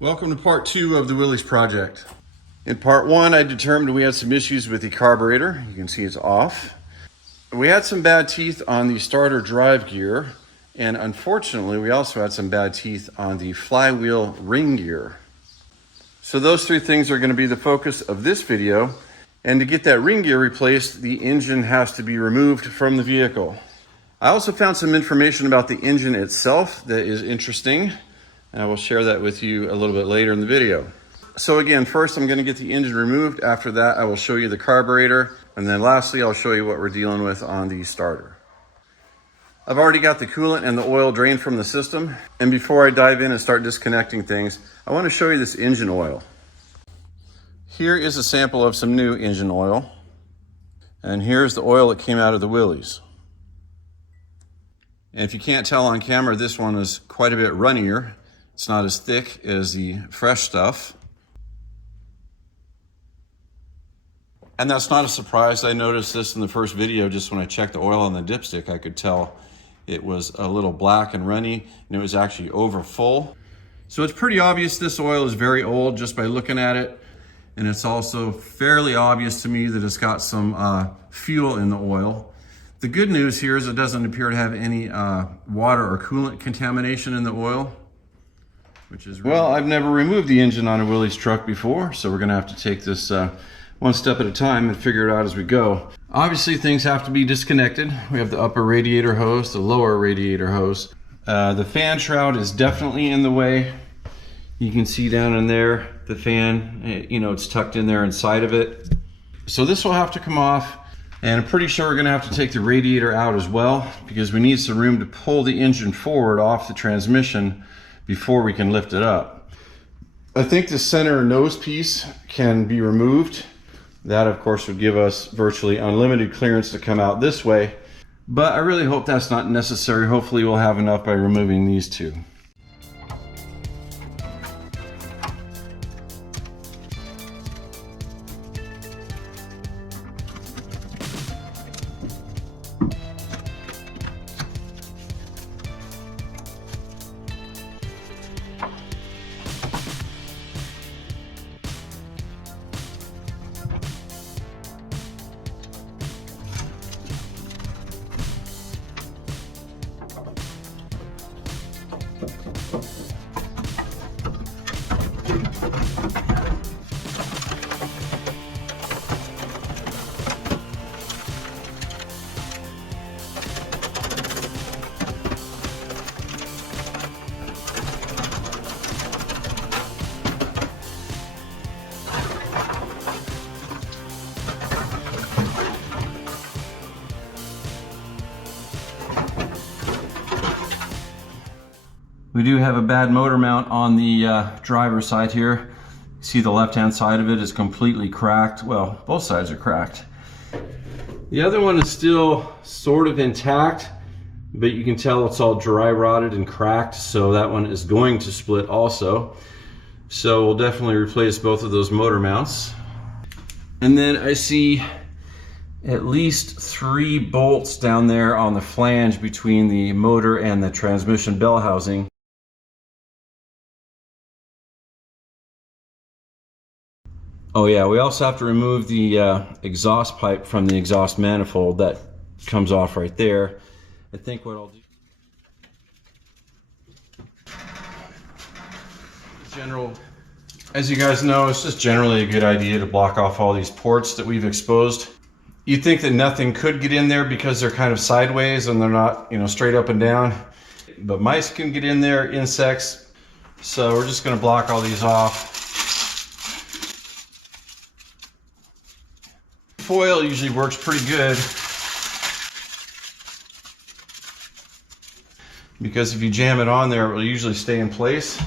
Welcome to part 2 of the Willys project. In part 1, I determined we had some issues with the carburetor. You can see it's off. We had some bad teeth on the starter drive gear, and unfortunately we also had some bad teeth on the flywheel ring gear. So those 3 things are going to be the focus of this video, and to get that ring gear replaced, the engine has to be removed from the vehicle. I also found some information about the engine itself that is interesting, and I will share that with you a little bit later in the video. So again, first I'm going to get the engine removed. After that, I will show you the carburetor. And then lastly, I'll show you what we're dealing with on the starter. I've already got the coolant and the oil drained from the system. And before I dive in and start disconnecting things, I want to show you this engine oil. Here is a sample of some new engine oil. And here's the oil that came out of the Willys. And if you can't tell on camera, this one is quite a bit runnier. It's not as thick as the fresh stuff. And that's not a surprise. I noticed this in the first video. Just when I checked the oil on the dipstick, I could tell it was a little black and runny, and it was actually over full. So it's pretty obvious this oil is very old just by looking at it. And it's also fairly obvious to me that it's got some fuel in the oil. The good news here is it doesn't appear to have any water or coolant contamination in the oil. Which is really well, I've never removed the engine on a Willys truck before, so we're gonna have to take this one step at a time and figure it out as we go. Obviously, things have to be disconnected. We have the upper radiator hose, the lower radiator hose. The fan shroud is definitely in the way. You can see down in there, the fan, it's tucked in there inside of it. So this will have to come off, and I'm pretty sure we're gonna have to take the radiator out as well, because we need some room to pull the engine forward off the transmission before we can lift it up. I think the center nose piece can be removed. That, of course, would give us virtually unlimited clearance to come out this way, but I really hope that's not necessary. Hopefully we'll have enough by removing these 2. We do have a bad motor mount on the driver's side here. You see the left-hand side of it is completely cracked. Well, both sides are cracked. The other one is still sort of intact, but you can tell it's all dry rotted and cracked, so that one is going to split also. So we'll definitely replace both of those motor mounts. And then I see at least 3 bolts down there on the flange between the motor and the transmission bell housing. Oh yeah, we also have to remove the exhaust pipe from the exhaust manifold. That comes off right there. I think what I'll do... As you guys know, it's just generally a good idea to block off all these ports that we've exposed. You'd think that nothing could get in there because they're kind of sideways and they're not, straight up and down. But mice can get in there, insects. So we're just going to block all these off. Foil usually works pretty good, because if you jam it on there, it will usually stay in place.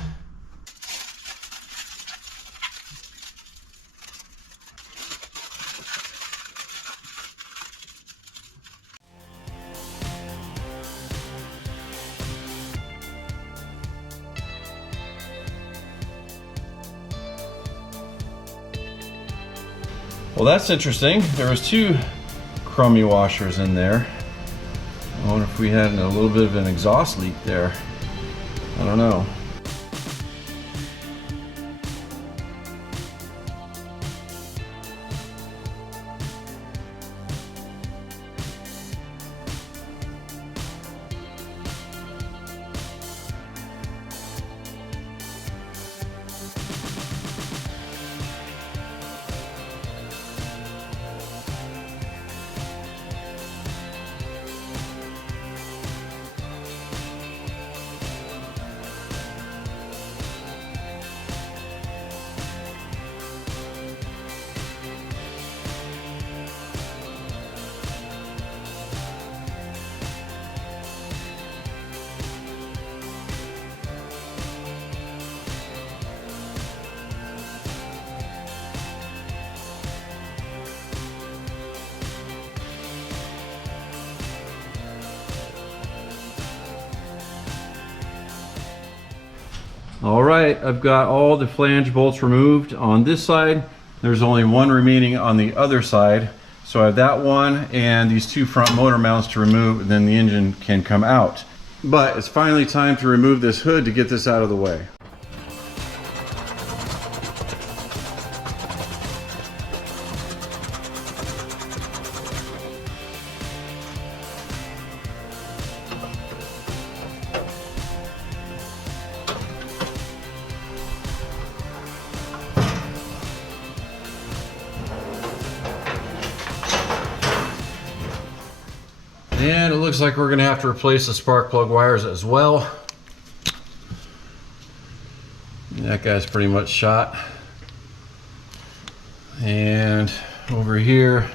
Well, that's interesting. There was 2 chromie washers in there. I wonder if we had a little bit of an exhaust leak there. I don't know. All right, I've got all the flange bolts removed on this side. There's only one remaining on the other side. So I have that one and these two front motor mounts to remove, and then the engine can come out. But it's finally time to remove this hood to get this out of the way. And it looks like we're gonna have to replace the spark plug wires as well. That guy's pretty much shot. And over here,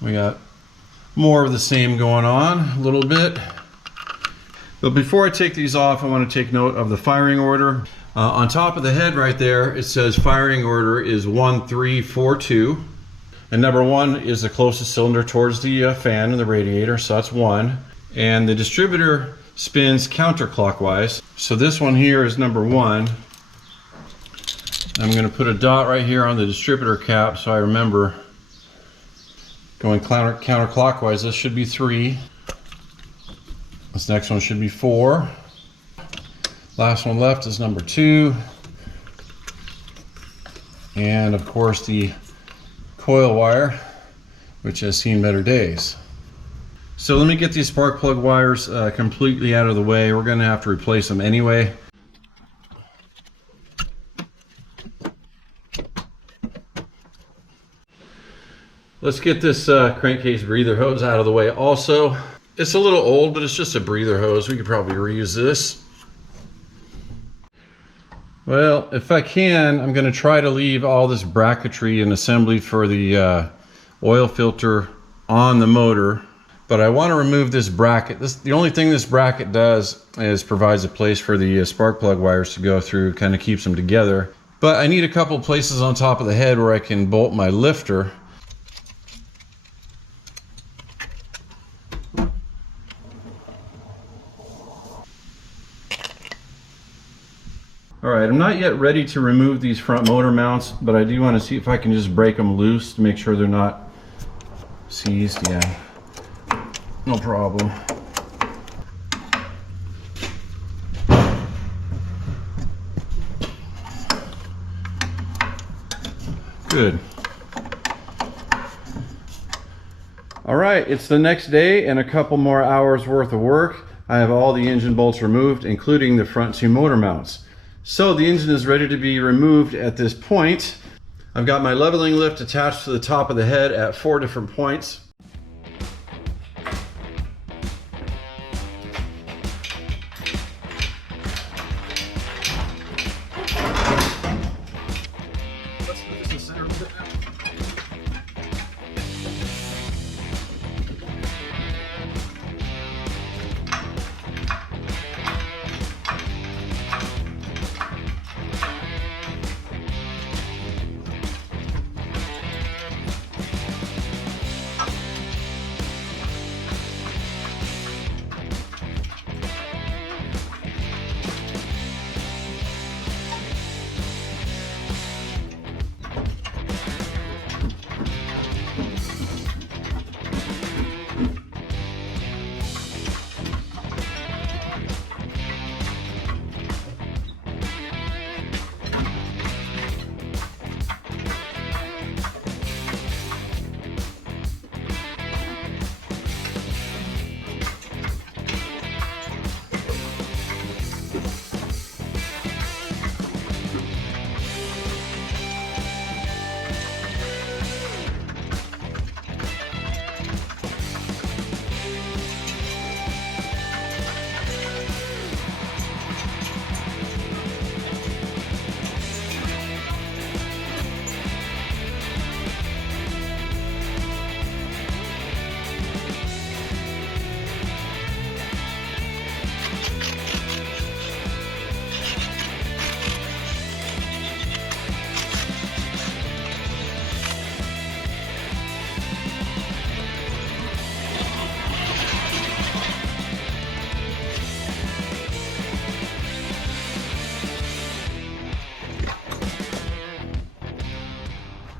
we got more of the same going on a little bit. But before I take these off, I want to take note of the firing order. On top of the head right there, it says firing order is 1342. And number 1 is the closest cylinder towards the fan and the radiator, so that's 1. And the distributor spins counterclockwise. So this one here is number 1. I'm going to put a dot right here on the distributor cap so I remember going counterclockwise. This should be 3. This next one should be 4. Last one left is number 2. And of course the coil wire, which has seen better days. So let me get these spark plug wires completely out of the way. We're going to have to replace them anyway. Let's get this crankcase breather hose out of the way also. It's a little old, but it's just a breather hose. We could probably reuse this. Well, if I can, I'm going to try to leave all this bracketry and assembly for the oil filter on the motor, but I want to remove this bracket. The only thing this bracket does is provides a place for the spark plug wires to go through, kind of keeps them together. But I need a couple places on top of the head where I can bolt my lifter. All right, I'm not yet ready to remove these front motor mounts, but I do want to see if I can just break them loose to make sure they're not seized. Yeah, no problem. Good. All right, it's the next day and a couple more hours worth of work. I have all the engine bolts removed, including the front 2 motor mounts. So the engine is ready to be removed at this point. I've got my leveling lift attached to the top of the head at 4 different points. Let's put this in center a little bit now.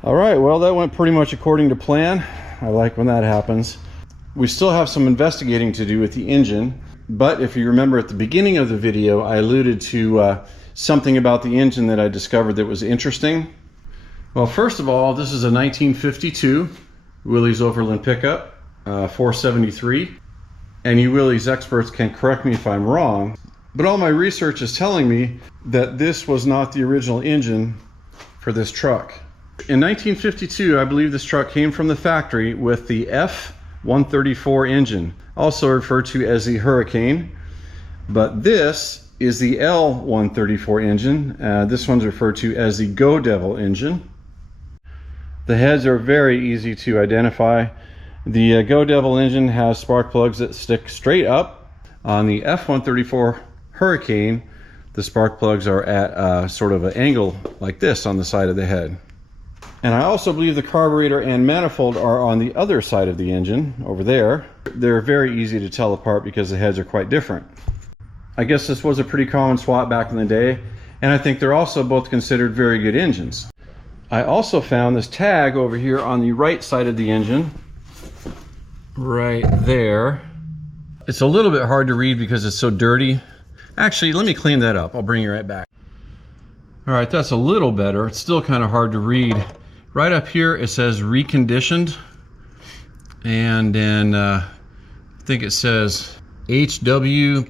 All right, well, that went pretty much according to plan. I like when that happens. We still have some investigating to do with the engine, but if you remember at the beginning of the video, I alluded to something about the engine that I discovered that was interesting. Well, first of all, this is a 1952 Willys Overland pickup, 473. And you Willys experts can correct me if I'm wrong, but all my research is telling me that this was not the original engine for this truck. In 1952, I believe this truck came from the factory with the F134 engine, also referred to as the Hurricane, but this is the L134 engine. This one's referred to as the Go Devil engine. The heads are very easy to identify. The Go Devil engine has spark plugs that stick straight up. On the F134 Hurricane, the spark plugs are at sort of an angle like this on the side of the head. And I also believe the carburetor and manifold are on the other side of the engine, over there. They're very easy to tell apart because the heads are quite different. I guess this was a pretty common swap back in the day, and I think they're also both considered very good engines. I also found this tag over here on the right side of the engine, right there. It's a little bit hard to read because it's so dirty. Actually, let me clean that up. I'll bring you right back. All right, that's a little better. It's still kind of hard to read. Right up here it says reconditioned, and then I think it says HWPEME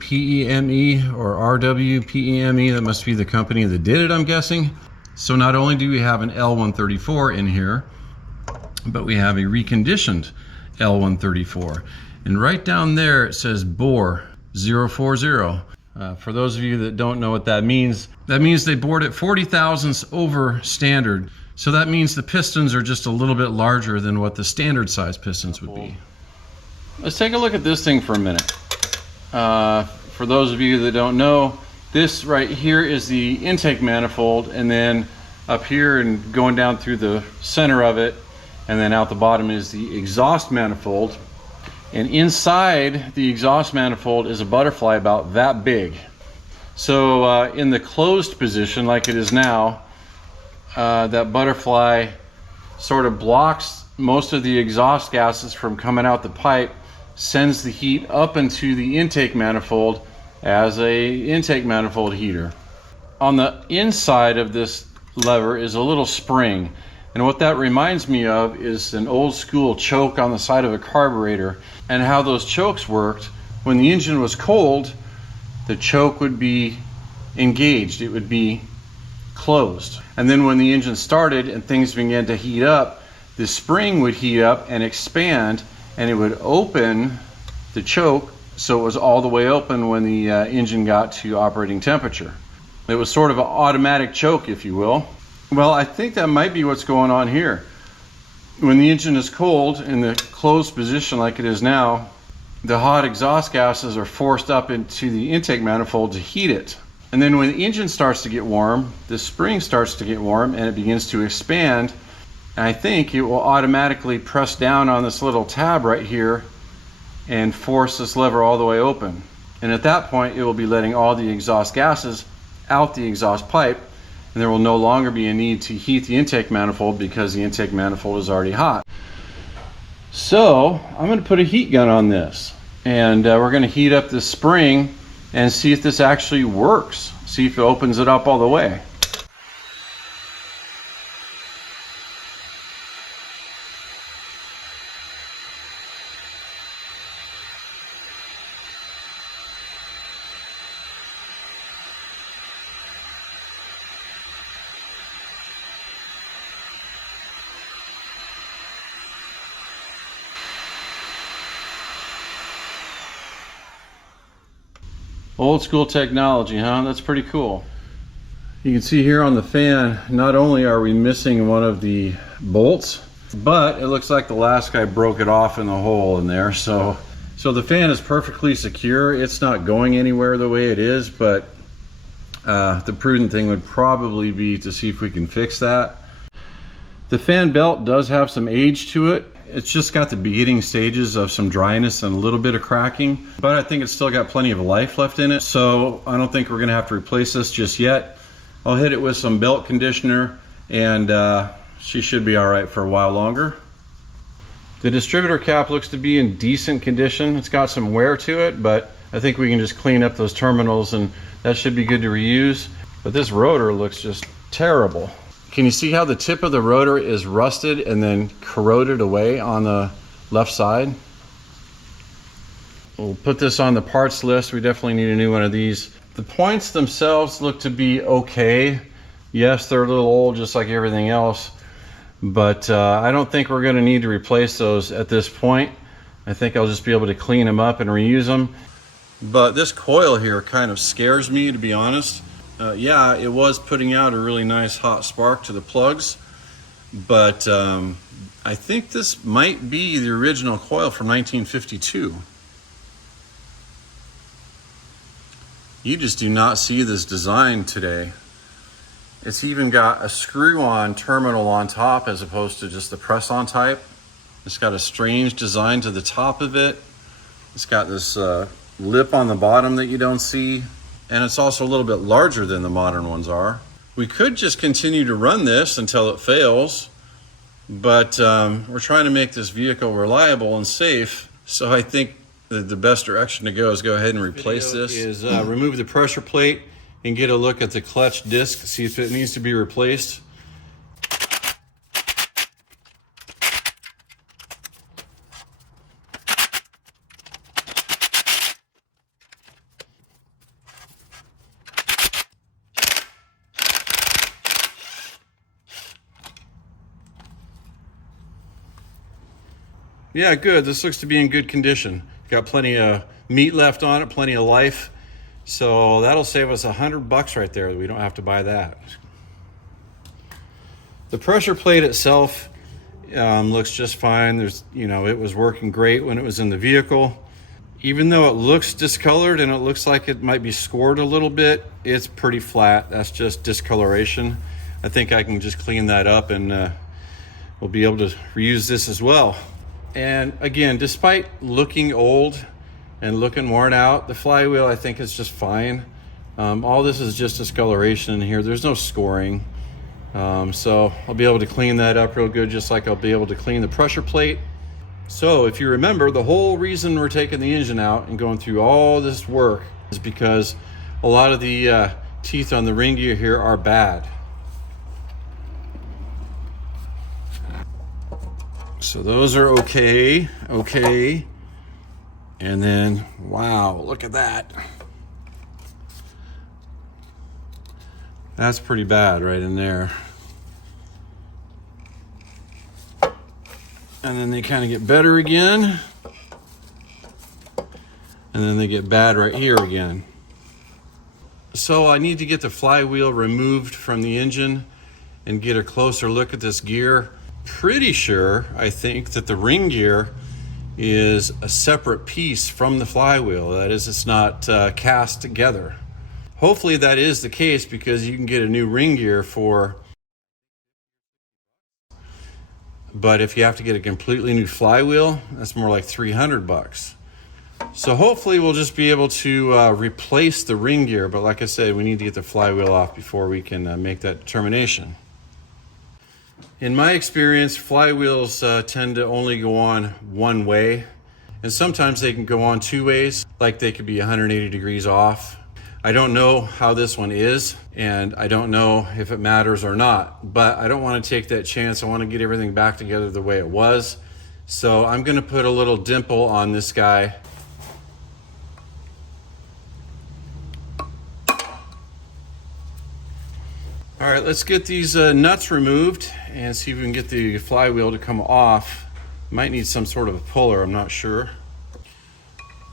or RWPEME. That must be the company that did it, I'm guessing. So not only do we have an L134 in here, but we have a reconditioned L134. And right down there it says bore 040. For those of you that don't know what that means they bored it 40 thousandths over standard. So that means the pistons are just a little bit larger than what the standard size pistons would be. Let's take a look at this thing for a minute. For those of you that don't know, this right here is the intake manifold, and then up here and going down through the center of it, and then out the bottom is the exhaust manifold. And inside the exhaust manifold is a butterfly about that big. So in the closed position like it is now, that butterfly sort of blocks most of the exhaust gases from coming out the pipe, sends the heat up into the intake manifold as a intake manifold heater. On the inside of this lever is a little spring, and what that reminds me of is an old school choke on the side of a carburetor, and how those chokes worked. When the engine was cold, the choke would be engaged, it would be closed, and then when the engine started and things began to heat up, the spring would heat up and expand, and it would open the choke so it was all the way open when the engine got to operating temperature. It was sort of an automatic choke, if you will. Well, I think that might be what's going on here. When the engine is cold in the closed position like it is now, the hot exhaust gases are forced up into the intake manifold to heat it. And then when the engine starts to get warm, the spring starts to get warm and it begins to expand. And I think it will automatically press down on this little tab right here and force this lever all the way open. And at that point, it will be letting all the exhaust gases out the exhaust pipe, and there will no longer be a need to heat the intake manifold because the intake manifold is already hot. So I'm going to put a heat gun on this, and we're going to heat up this spring and see if this actually works. See if it opens it up all the way. Old school technology, huh? That's pretty cool. You can see here on the fan, not only are we missing one of the bolts, but it looks like the last guy broke it off in the hole in there. So the fan is perfectly secure. It's not going anywhere the way it is, but the prudent thing would probably be to see if we can fix that. The fan belt does have some age to it. It's just got the beginning stages of some dryness and a little bit of cracking, but I think it's still got plenty of life left in it. So I don't think we're gonna have to replace this just yet. I'll hit it with some belt conditioner and she should be all right for a while longer. The distributor cap looks to be in decent condition. It's got some wear to it, but I think we can just clean up those terminals and that should be good to reuse. But this rotor looks just terrible. Can you see how the tip of the rotor is rusted and then corroded away on the left side? We'll put this on the parts list. We definitely need a new one of these. The points themselves look to be okay. Yes, they're a little old just like everything else, but I don't think we're going to need to replace those at this point. I think I'll just be able to clean them up and reuse them. But this coil here kind of scares me, to be honest. Yeah, it was putting out a really nice hot spark to the plugs, but I think this might be the original coil from 1952. You just do not see this design today. It's even got a screw-on terminal on top as opposed to just the press-on type. It's got a strange design to the top of it. It's got this lip on the bottom that you don't see. And it's also a little bit larger than the modern ones are. We could just continue to run this until it fails, but we're trying to make this vehicle reliable and safe. So I think the best direction to go is go ahead and replace this. Is remove the pressure plate and get a look at the clutch disc, see if it needs to be replaced. Yeah, good. This looks to be in good condition. Got plenty of meat left on it, plenty of life. So that'll save us $100 right there. We don't have to buy that. The pressure plate itself looks just fine. It was working great when it was in the vehicle. Even though it looks discolored and it looks like it might be scored a little bit, it's pretty flat. That's just discoloration. I think I can just clean that up and we'll be able to reuse this as well. And again, despite looking old and looking worn out, the flywheel I think is just fine. All this is just discoloration in here. There's no scoring. So I'll be able to clean that up real good, just like I'll be able to clean the pressure plate. So if you remember, the whole reason we're taking the engine out and going through all this work is because a lot of the teeth on the ring gear here are bad. So those are okay. And then, wow, look at that. That's pretty bad right in there. And then they kind of get better again. And then they get bad right here again. So I need to get the flywheel removed from the engine and get a closer look at this gear. Pretty sure, I think, that the ring gear is a separate piece from the flywheel. That is, it's not cast together. Hopefully that is the case, because you can get a new ring gear but if you have to get a completely new flywheel, that's more like $300. So hopefully we'll just be able to replace the ring gear, but like I said, we need to get the flywheel off before we can make that determination. In my experience, flywheels tend to only go on one way, and sometimes they can go on two ways, like they could be 180 degrees off. I don't know how this one is, and I don't know if it matters or not, but I don't want to take that chance. I want to get everything back together the way it was. So I'm going to put a little dimple on this guy. All right, let's get these nuts removed and see if we can get the flywheel to come off. Might need some sort of a puller, I'm not sure.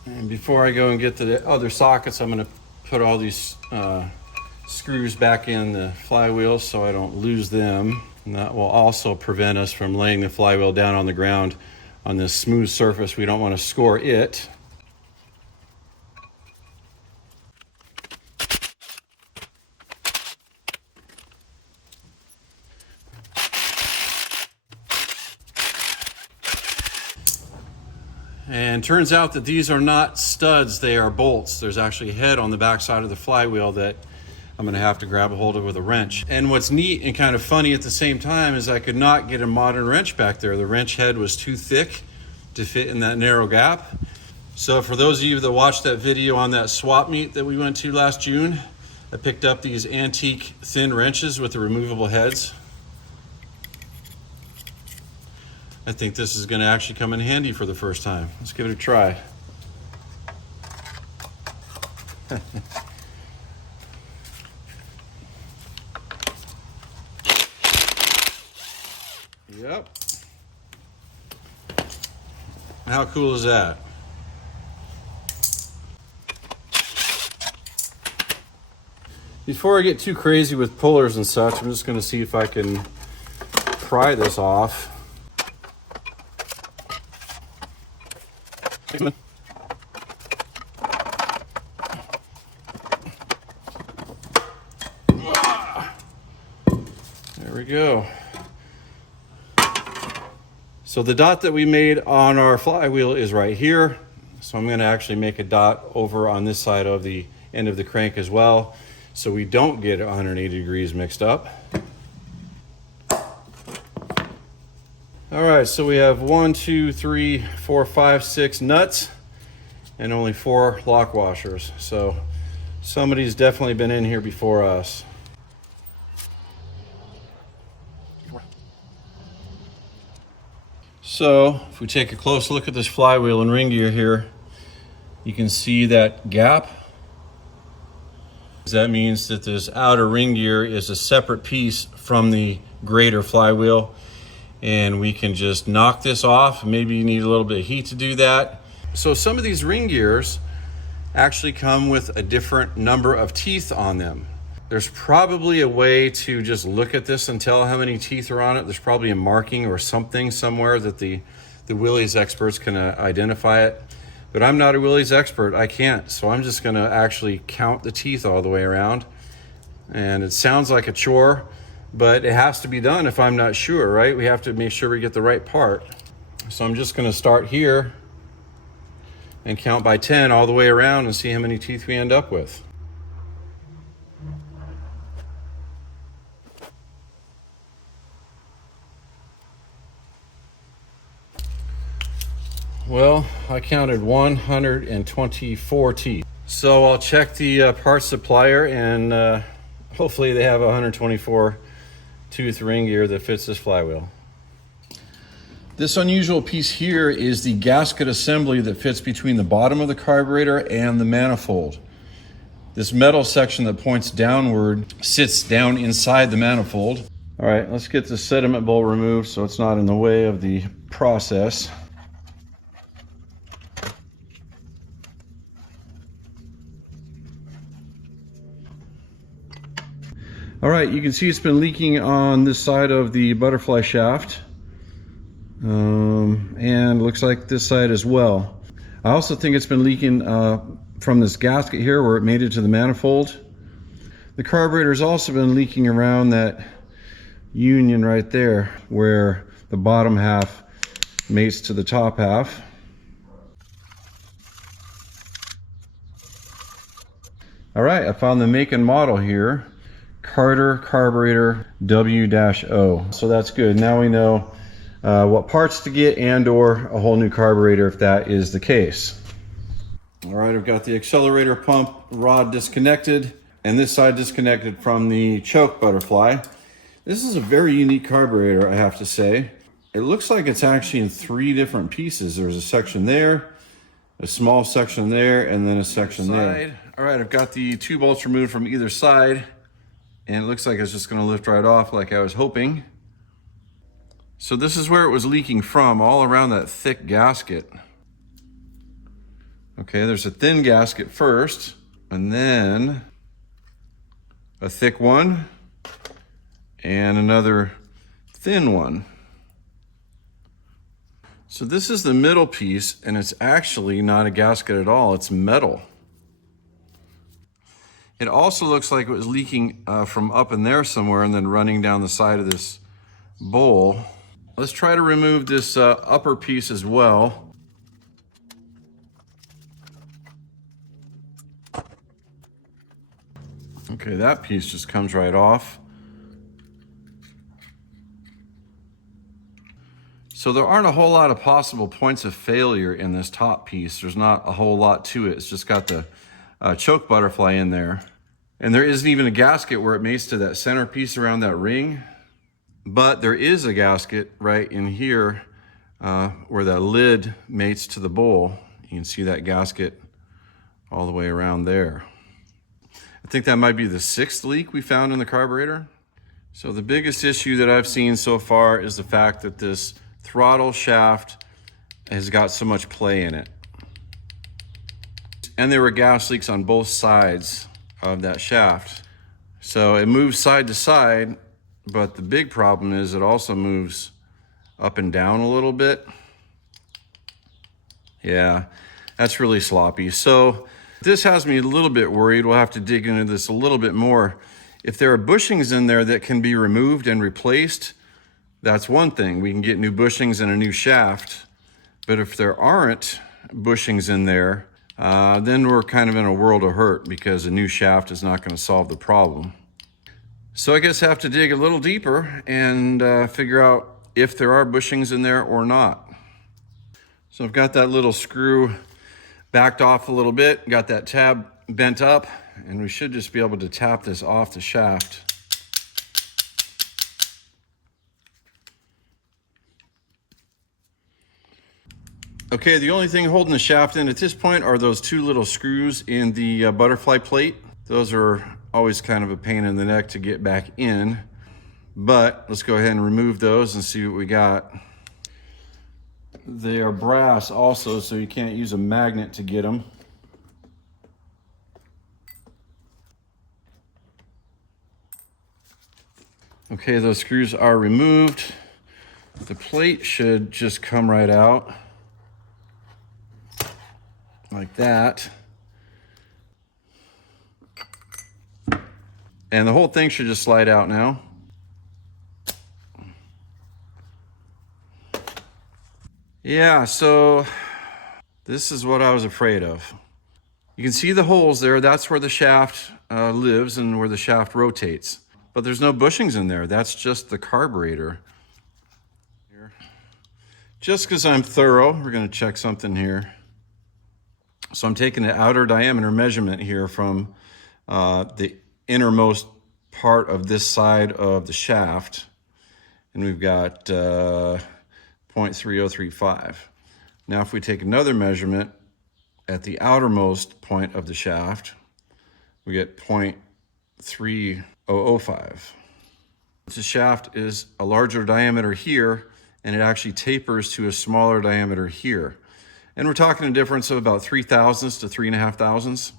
And before I go and get to the other sockets, I'm going to put all these screws back in the flywheel so I don't lose them. And that will also prevent us from laying the flywheel down on the ground on this smooth surface. We don't want to score it. And turns out that these are not studs, they are bolts. There's actually a head on the back side of the flywheel that I'm gonna have to grab a hold of it with a wrench. And what's neat and kind of funny at the same time is I could not get a modern wrench back there. The wrench head was too thick to fit in that narrow gap. So for those of you that watched that video on that swap meet that we went to last June, I picked up these antique thin wrenches with the removable heads. I think this is gonna actually come in handy for the first time. Let's give it a try. Yep. How cool is that? Before I get too crazy with pullers and such, I'm just going to see if I can pry this off. There we go. So the dot that we made on our flywheel is right here. So I'm going to actually make a dot over on this side of the end of the crank as well, so we don't get 180 degrees mixed up. All right, so we have 1, 2, 3, 4, 5, 6 nuts and only 4 lock washers. So somebody's definitely been in here before us. So if we take a close look at this flywheel and ring gear here, you can see that gap. That means that this outer ring gear is a separate piece from the greater flywheel, and we can just knock this off. Maybe you need a little bit of heat to do that. So some of these ring gears actually come with a different number of teeth on them. There's probably a way to just look at this and tell how many teeth are on it. There's probably a marking or something somewhere that the Willys experts can identify it. But I'm not a Willys expert, I can't. So I'm just gonna actually count the teeth all the way around. And it sounds like a chore, but it has to be done if I'm not sure, right? We have to make sure we get the right part. So I'm just gonna start here and count by 10 all the way around and see how many teeth we end up with. Well, I counted 124 teeth. So I'll check the parts supplier, and hopefully they have a 124 tooth ring gear that fits this flywheel. This unusual piece here is the gasket assembly that fits between the bottom of the carburetor and the manifold. This metal section that points downward sits down inside the manifold. All right, let's get the sediment bowl removed so it's not in the way of the process. All right, you can see it's been leaking on this side of the butterfly shaft. And looks like this side as well. I also think it's been leaking from this gasket here where it made it to the manifold. The carburetor's also been leaking around that union right there where the bottom half mates to the top half. All right, I found the make and model here. Carter carburetor W-O. So that's good. Now we know what parts to get and or a whole new carburetor if that is the case. All right, I've got the accelerator pump rod disconnected and this side disconnected from the choke butterfly. This is a very unique carburetor, I have to say. It looks like it's actually in 3 different pieces. There's a section there, a small section there, and then a section there. All right, I've got the 2 bolts removed from either side. And it looks like it's just going to lift right off like I was hoping. So this is where it was leaking from, all around that thick gasket. Okay, there's a thin gasket first, and then a thick one, and another thin one. So this is the middle piece, and it's actually not a gasket at all, it's metal. It also looks like it was leaking from up in there somewhere and then running down the side of this bowl. Let's try to remove this upper piece as well. Okay, that piece just comes right off. So there aren't a whole lot of possible points of failure in this top piece. There's not a whole lot to it. It's just got the choke butterfly in there. And there isn't even a gasket where it mates to that center piece around that ring. But there is a gasket right in here where that lid mates to the bowl. You can see that gasket all the way around there. I think that might be the 6th leak we found in the carburetor. So the biggest issue that I've seen so far is the fact that this throttle shaft has got so much play in it. And there were gas leaks on both sides of that shaft. So it moves side to side, but the big problem is it also moves up and down a little bit. Yeah, that's really sloppy. So this has me a little bit worried. We'll have to dig into this a little bit more. If there are bushings in there that can be removed and replaced, that's one thing. We can get new bushings and a new shaft. But if there aren't bushings in there, then we're kind of in a world of hurt because a new shaft is not going to solve the problem. So I guess I have to dig a little deeper and figure out if there are bushings in there or not. So I've got that little screw backed off a little bit, got that tab bent up, and we should just be able to tap this off the shaft. Okay, the only thing holding the shaft in at this point are those 2 little screws in the butterfly plate. Those are always kind of a pain in the neck to get back in, but let's go ahead and remove those and see what we got. They are brass also, so you can't use a magnet to get them. Okay, those screws are removed. The plate should just come right out like that. And the whole thing should just slide out now. Yeah, so this is what I was afraid of. You can see the holes there. That's where the shaft lives and where the shaft rotates. But there's no bushings in there. That's just the carburetor. Just because I'm thorough, we're going to check something here. So I'm taking the outer diameter measurement here from the innermost part of this side of the shaft. And we've got 0.3035. Now if we take another measurement at the outermost point of the shaft, we get 0.3005. The shaft is a larger diameter here, and it actually tapers to a smaller diameter here. And we're talking a difference of about 3 thousandths to 3.5 thousandths.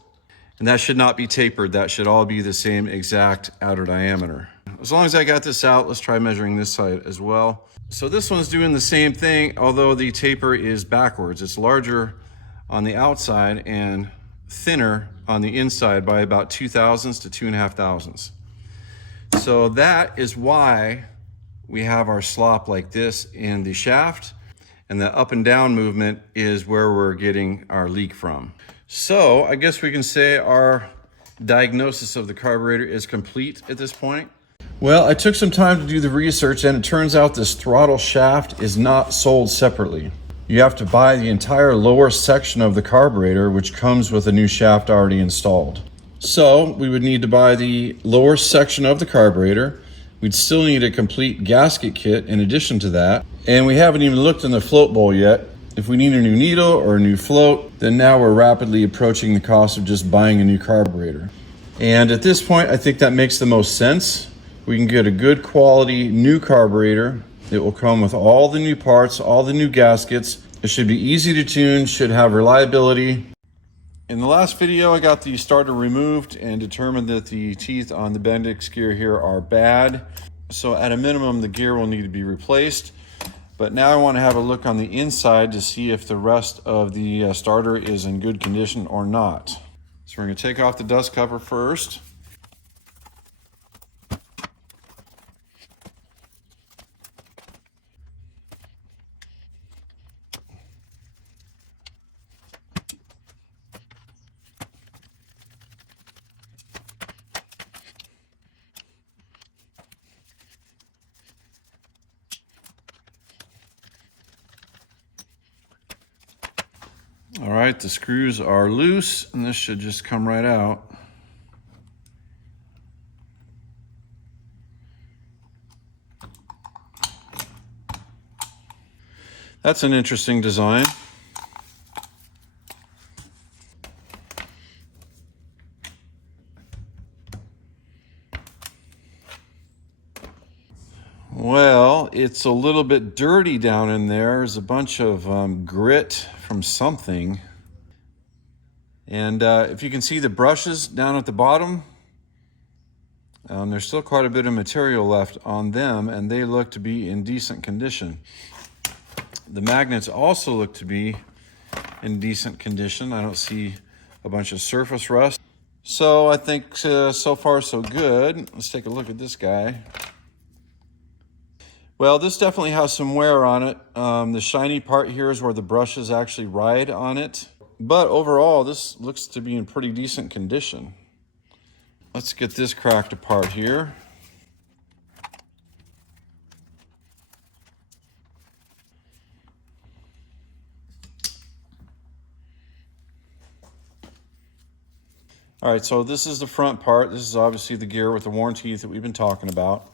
And that should not be tapered. That should all be the same exact outer diameter. As long as I got this out, let's try measuring this side as well. So this one's doing the same thing, although the taper is backwards. It's larger on the outside and thinner on the inside by about 2 thousandths to 2.5 thousandths. So that is why we have our slop like this in the shaft, and the up and down movement is where we're getting our leak from. So I guess we can say our diagnosis of the carburetor is complete at this point. Well, I took some time to do the research, and it turns out this throttle shaft is not sold separately. You have to buy the entire lower section of the carburetor, which comes with a new shaft already installed. So we would need to buy the lower section of the carburetor. We'd still need a complete gasket kit in addition to that. And we haven't even looked in the float bowl yet. If we need a new needle or a new float, then now we're rapidly approaching the cost of just buying a new carburetor. And at this point, I think that makes the most sense. We can get a good quality new carburetor. It will come with all the new parts, all the new gaskets. It should be easy to tune, should have reliability. In the last video, I got the starter removed and determined that the teeth on the Bendix gear here are bad. So at a minimum, the gear will need to be replaced. But now I want to have a look on the inside to see if the rest of the starter is in good condition or not. So we're going to take off the dust cover first. All right, the screws are loose and this should just come right out. That's an interesting design. Well, it's a little bit dirty down in there. There's a bunch of grit from something. And if you can see the brushes down at the bottom, there's still quite a bit of material left on them, and they look to be in decent condition. The magnets also look to be in decent condition. I don't see a bunch of surface rust. So I think so far so good. Let's take a look at this guy. Well, this definitely has some wear on it. The shiny part here is where the brushes actually ride on it. But overall, this looks to be in pretty decent condition. Let's get this cracked apart here. All right, so this is the front part. This is obviously the gear with the worn teeth that we've been talking about.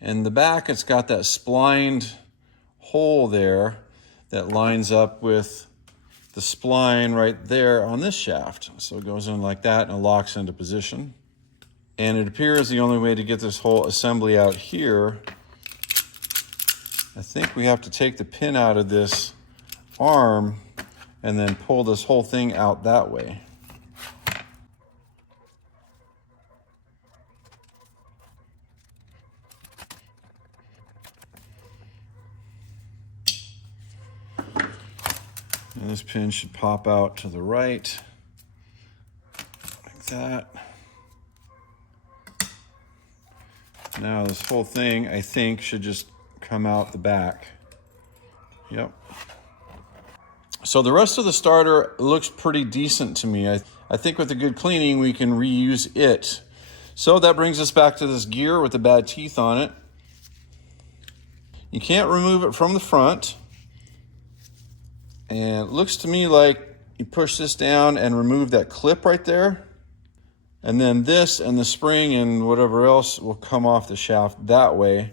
And the back, it's got that splined hole there that lines up with the spline right there on this shaft. So it goes in like that and locks into position. And it appears the only way to get this whole assembly out here, I think we have to take the pin out of this arm and then pull this whole thing out that way. And this pin should pop out to the right, like that. Now this whole thing, I think, should just come out the back. Yep. So the rest of the starter looks pretty decent to me. I think with a good cleaning, we can reuse it. So that brings us back to this gear with the bad teeth on it. You can't remove it from the front. And it looks to me like you push this down and remove that clip right there. And then this and the spring and whatever else will come off the shaft that way.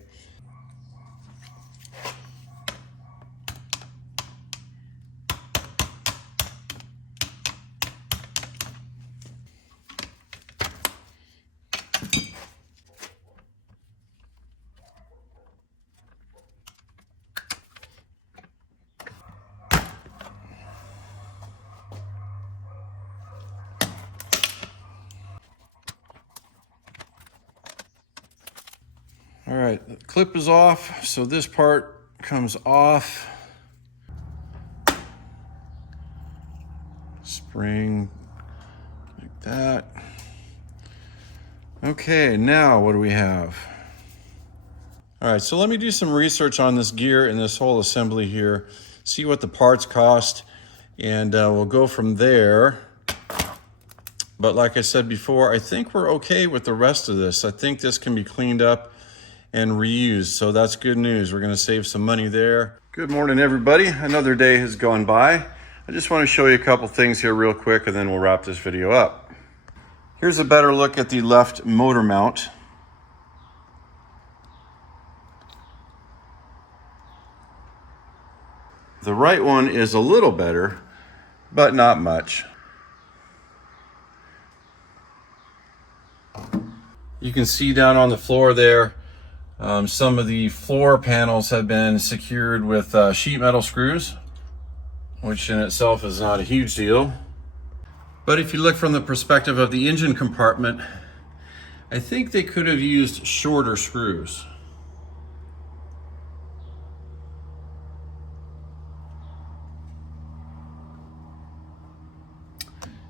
All right, the clip is off, so this part comes off. Spring, like that. Okay, now what do we have? All right, so let me do some research on this gear and this whole assembly here, see what the parts cost, and we'll go from there. But like I said before, I think we're okay with the rest of this. I think this can be cleaned up and reused, so that's good news. We're gonna save some money there. Good morning, everybody. Another day has gone by. I just wanna show you a couple things here real quick and then we'll wrap this video up. Here's a better look at the left motor mount. The right one is a little better, but not much. You can see down on the floor there, some of the floor panels have been secured with sheet metal screws, which in itself is not a huge deal. But if you look from the perspective of the engine compartment, I think they could have used shorter screws.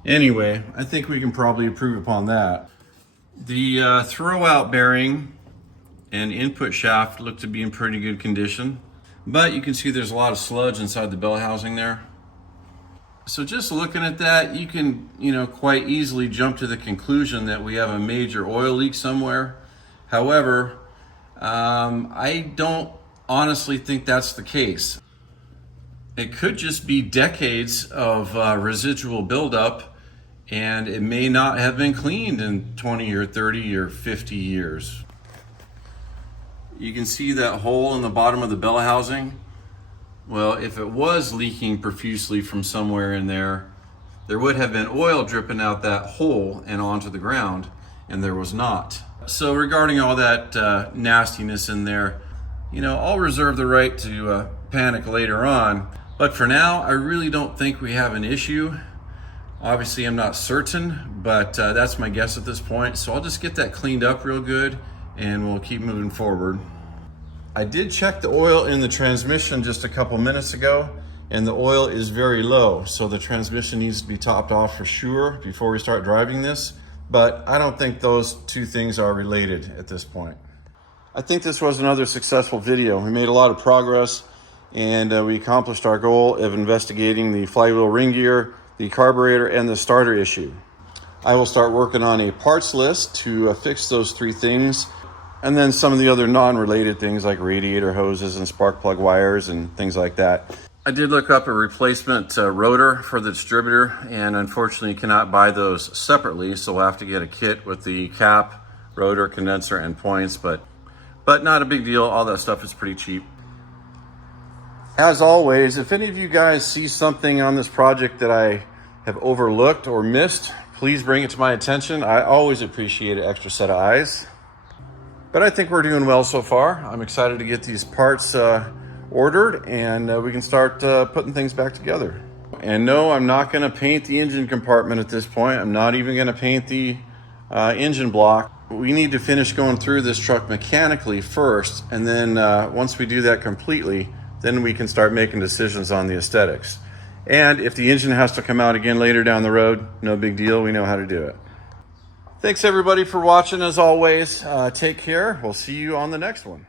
Anyway, I think we can probably improve upon that. The throwout bearing and input shaft look to be in pretty good condition, but you can see there's a lot of sludge inside the bell housing there. So just looking at that, you can, quite easily jump to the conclusion that we have a major oil leak somewhere. However, I don't honestly think that's the case. It could just be decades of residual buildup, and it may not have been cleaned in 20 or 30 or 50 years. You can see that hole in the bottom of the bellows housing. Well, if it was leaking profusely from somewhere in there, there would have been oil dripping out that hole and onto the ground, and there was not. So regarding all that nastiness in there, you know, I'll reserve the right to panic later on. But for now, I really don't think we have an issue. Obviously, I'm not certain, but that's my guess at this point. So I'll just get that cleaned up real good, and we'll keep moving forward. I did check the oil in the transmission just a couple minutes ago, and the oil is very low. So the transmission needs to be topped off for sure before we start driving this. But I don't think those two things are related at this point. I think this was another successful video. We made a lot of progress, and we accomplished our goal of investigating the flywheel ring gear, the carburetor, and the starter issue. I will start working on a parts list to fix those three things, and then some of the other non-related things like radiator hoses and spark plug wires and things like that. I did look up a replacement rotor for the distributor, and unfortunately cannot buy those separately, so we'll have to get a kit with the cap, rotor, condenser, and points, but not a big deal. All that stuff is pretty cheap. As always, if any of you guys see something on this project that I have overlooked or missed, please bring it to my attention. I always appreciate an extra set of eyes. But I think we're doing well so far. I'm excited to get these parts ordered, and we can start putting things back together. And no, I'm not going to paint the engine compartment at this point. I'm not even going to paint the engine block. We need to finish going through this truck mechanically first, and then once we do that completely, then we can start making decisions on the aesthetics. And if the engine has to come out again later down the road, no big deal. We know how to do it. Thanks everybody for watching as always. Take care. We'll see you on the next one.